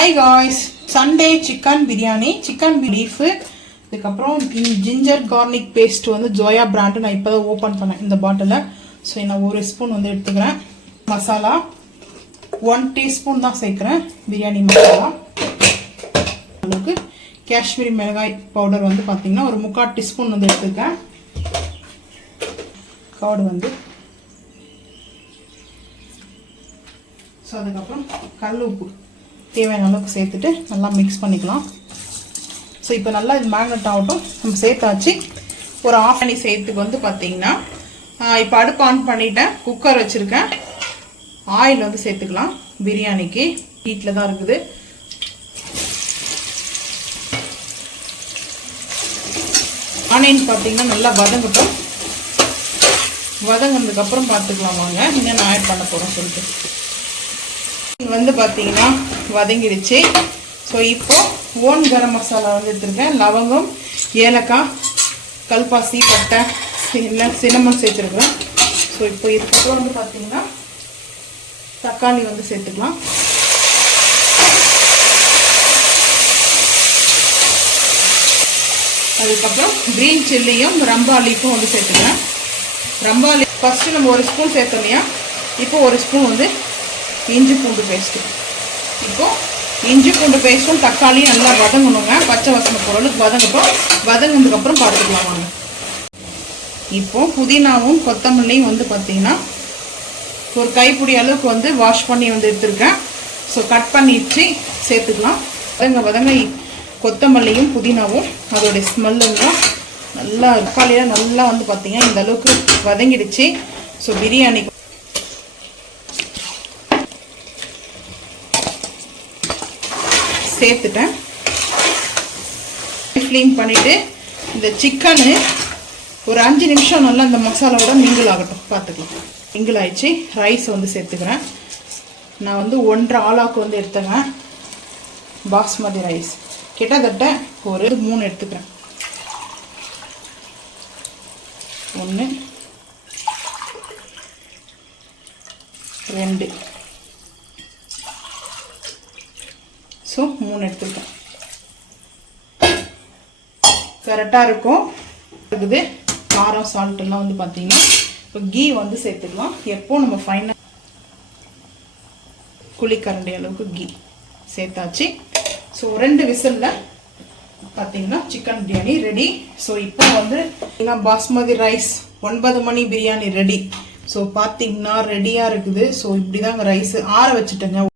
Hi guys, Sunday chicken biryani, chicken beef, இதுக்கப்புறம் ginger garlic paste வந்து Joya brand. நான் இப்போ தான் ஓப்பன் பண்ணேன் இந்த பாட்டிலை. ஸோ நான் 1 ஸ்பூன் வந்து எடுத்துக்கிறேன். மசாலா 1 டீஸ்பூன் தான் சேர்க்குறேன். பிரியாணி மசாலா அளவுக்கு. காஷ்மீரி மிளகாய் பவுடர் வந்து பார்த்தீங்கன்னா ஒரு 3/4 டீஸ்பூன் வந்து எடுத்துக்கிறேன். கர்டு வந்து, ஸோ அதுக்கப்புறம் கல் உப்பு தேவையான அளவுக்கு சேர்த்துட்டு நல்லா மிக்ஸ் பண்ணிக்கலாம். ஸோ இப்போ நல்லா இது மேக்னெட் ஆகட்டும். நம்ம சேர்த்தாச்சு. ஒரு ஆஃப் பண்ணி சேர்த்துக்கு வந்து பார்த்தீங்கன்னா இப்போ அடுப்பு ஆன் பண்ணிட்டேன். குக்கர் வச்சுருக்கேன். ஆயில் வந்து சேர்த்துக்கலாம். பிரியாணிக்கு ஹீட்டில் தான் இருக்குது. ஆனியன் பார்த்தீங்கன்னா நல்லா வதங்கட்டும். வதங்கினதுக்கப்புறம் பார்த்துக்கலாம் வாங்க இன்னும் நான் ஆட் பண்ண போகிறேன் சொல்லிட்டு. வந்து பார்த்தீங்கன்னா வதங்கிடுச்சு. ஸோ இப்போ ஓன் கரம் மசாலா வந்து எடுத்துருக்கேன். லவங்கம், ஏலக்காய், கல்பாசி, பட்டை, சின்னமன் சேர்த்துருக்குறேன். ஸோ இப்போ இதுக்கப்புறம் வந்து பார்த்தீங்கன்னா தக்காளி வந்து சேர்த்துக்கலாம். அதுக்கப்புறம் க்ரீன் சில்லியும் ரம்பாலிக்கும் வந்து சேர்த்துக்கிறேன். ரம்பாலி ஃபஸ்ட்டு நம்ம 1 ஸ்பூன் சேர்த்தோம் இல்லையா, இப்போ 1 ஸ்பூன் வந்து இஞ்சி பூண்டு பேஸ்ட்டு. இப்போது இஞ்சி பூண்டு பேஸ்ட்டும் தக்காளியும் நல்லா வதங்கணுங்க. பச்சை வாசனை பொருளுக்கு வதங்கட்டும். வதங்கினதுக்கப்புறம் பார்த்துக்கலாம் வாங்க. இப்போது புதினாவும் கொத்தமல்லியும் வந்து பார்த்திங்கன்னா ஒரு கைப்பிடி அளவுக்கு வந்து வாஷ் பண்ணி வந்து எடுத்துருக்கேன். ஸோ கட் பண்ணிடுச்சு சேர்த்துக்கலாம். வதங்க கொத்தமல்லியும் புதினாவும் அதோடைய ஸ்மெல்லுங்க நல்லா தக்காளியாக நல்லா வந்து பார்த்திங்கன்னா இந்த அளவுக்கு வதங்கிடுச்சு. ஸோ பிரியாணி சேர்த்துட்டேன். க்ளீன் பண்ணிவிட்டு இந்த சிக்கனு ஒரு 5 நிமிஷம் நல்லா இந்த மசாலாவோட மிங்கிள் ஆகட்டும். பார்த்துக்கலாம். மிங்கிள் ஆயிடுச்சு. ரைஸ் வந்து சேர்த்துக்கிறேன். நான் வந்து 1.5 ஆளாக்கு வந்து எடுத்தேங்க. பாஸ்மதி ரைஸ் கிட்டத்தட்ட ஒரு 3 எடுத்துக்கிறேன். 1 2 ஸோ 3 எடுத்துருக்கேன். கரெக்டாக இருக்கும் இருக்குது. காரம் சால்ட்டெல்லாம் வந்து பார்த்தீங்கன்னா இப்போ கீ வந்து சேர்த்துக்கலாம். எப்போ நம்ம ஃபைனல் குழிக்கரண்டி அளவுக்கு கீ சேர்த்தாச்சு. ஸோ 2 விசிலில் பார்த்தீங்கன்னா சிக்கன் பிரியாணி ரெடி. ஸோ இப்போ வந்து பாஸ்மதி ரைஸ் 9 மணி பிரியாணி ரெடி. ஸோ பார்த்தீங்கன்னா ரெடியாக இருக்குது. ஸோ இப்படி தாங்க ரைஸ் ஆற வச்சுட்டேங்க.